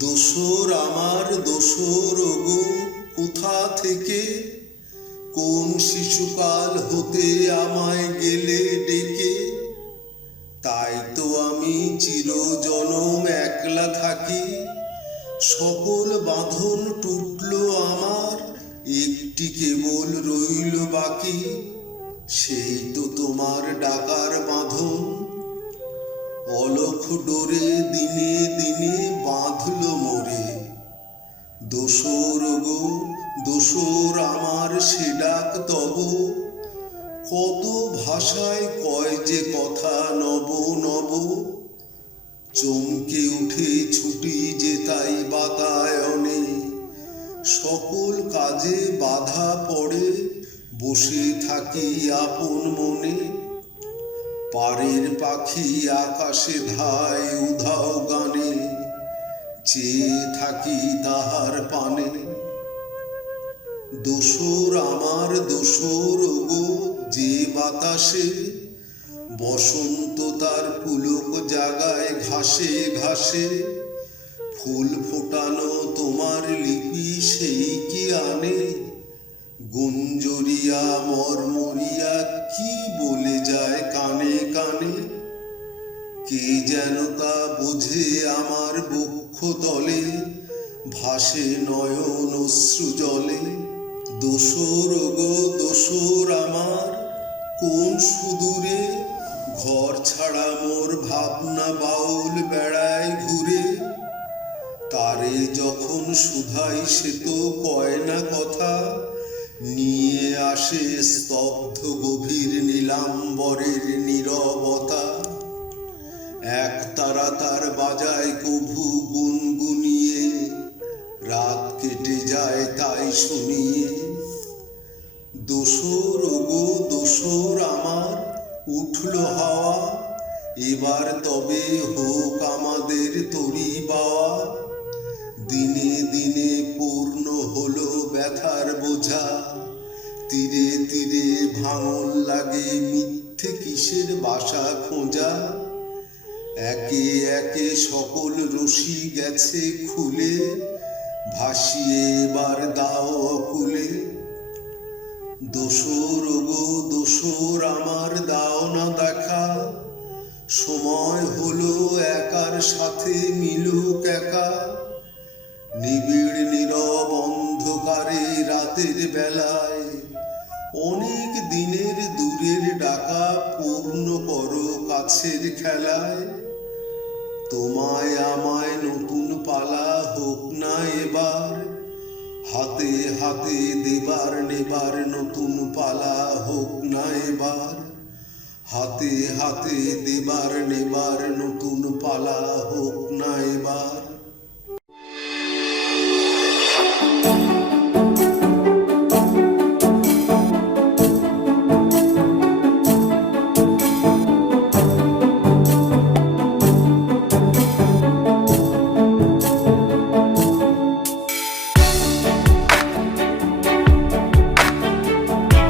দোসর আমার দোসর ওগো কোথা থেকে, কোন শিশুকাল হতে আমায় গেলে ডেকে। তাই তো আমি চিরজনম একলা থাকি, সকল বাঁধন টুটল আমার, একটি কেবল রইল বাকি, সেই তো তোমার ডাকার বাঁধন। অলখ ডোরে দিনে দিনে বাঁধল মোরে, দোসর গো দোসর আমার সে ডাক তব। কত ভাষায় কয় যে কথা নব নব, চমকে উঠে ছুটি যে তাই বাতায়নে। সকল কাজে বাধা পড়ে, বসে থাকি আপন মনে। পারের পাখি আকাশে ধায় উধাও গানে, চেয়ে থাকি তাহার পানে। দোসর আমার দোসর ওগো যে বাতাসে, বসন্ত তার পুলক জাগায় ঘাসে ঘাসে। ফুল ফোটানো তোমার লিপি সেই কি আনে, গুঞ্জরিয়া মরমরিয়া কি বলে যায় কানে কানে। কে যেন তা বোঝে আমার বক্ষ তলে, ভাসে নয়ন অশ্রু জলে। দোসর গো দোসর আমার কোন সুদূরে, ঘর ছাড়া মোর ভাবনা বাউল বেড়ায় ঘুরে। তারে যখন শুধাই সে তো কয় না কথা, নিয়ে আসে স্তব্ধ গভীর নীলাম্বরের নীরবতা। এক তারা তার বাজায় কভু গুনগুনিয়ে, রাত কেটে যায় তাই শুনিয়ে। দোসর গো দোসর আমার উঠল হাওয়া, এবার তবে হোক আমাদের তরি বাওয়া। দিনে দিনে পূর্ণ হলো ব্যথার বোঝা, তীরে তীরে ভাঙন লাগে মিথ্যে কিসের বাসা খোঁজা। একে একে সকল রশি গেছে খুলে, ভাসিয়ে এবার দাও অকুলে। দোসর গো দোসর আমার দাও না দেখা, সময় হলো একার সাথে মিলুক একা। নিবিড় নীরব অন্ধকারে রাতের বেলায়, অনেক দিনের দূরের ডাকা পূর্ণ করো কাছের খেলায়। তোমায় আমায় নতুন পালা হোক না এবার, হাতে হাতে দেবার নেবার নতুন পালা হোক না এবার। হাতে হাতে দেবার নেবার নতুন পালা হোক না এবার।